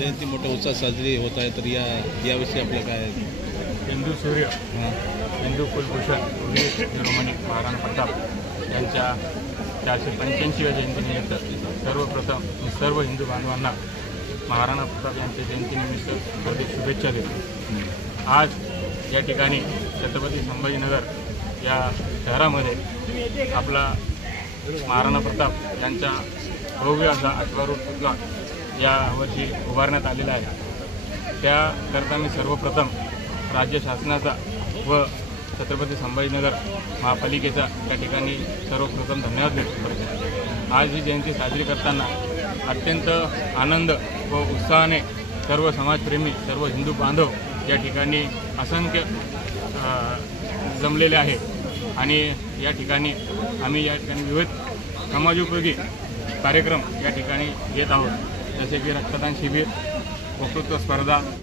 जयंती मोठ्या उत्साहात साजरी होत आहे, तर याविषयी आपलं काय आहे? हिंदू सूर्य, हिंदू कुलभूषण वीर शिरोमणी महाराणा प्रताप यांच्या 485व्या जयंतीनिमित्त सर्वप्रथम मी सर्व हिंदू बांधवांना महाराणा प्रताप यांच्या जयंतीनिमित्त हार्दिक शुभेच्छा देतो। आज या ठिकाणी छत्रपती संभाजीनगर या शहरामध्ये आपला महाराणा प्रताप यांचा भव्य असा अश्वारूढ पुतळा यावर्षी उभारण्यात आलेला आहे। त्याकरता मी सर्वप्रथम राज्य शासनाचा व छत्रपती संभाजीनगर महापालिकेचा या ठिकाणी सर्वप्रथम धन्यवाद व्यक्त करतो। आज ही जयंती साजरी करताना अत्यंत आनंद व उत्साहाने सर्व समाजप्रेमी, सर्व हिंदू बांधव या ठिकाणी असंख्य जमलेले आहे आणि या ठिकाणी आम्ही या ठिकाणी विविध समाजोपयोगी कार्यक्रम या ठिकाणी घेत आहोत, जसे की रक्तदान शिबिर, वक्तृत्व स्पर्धा,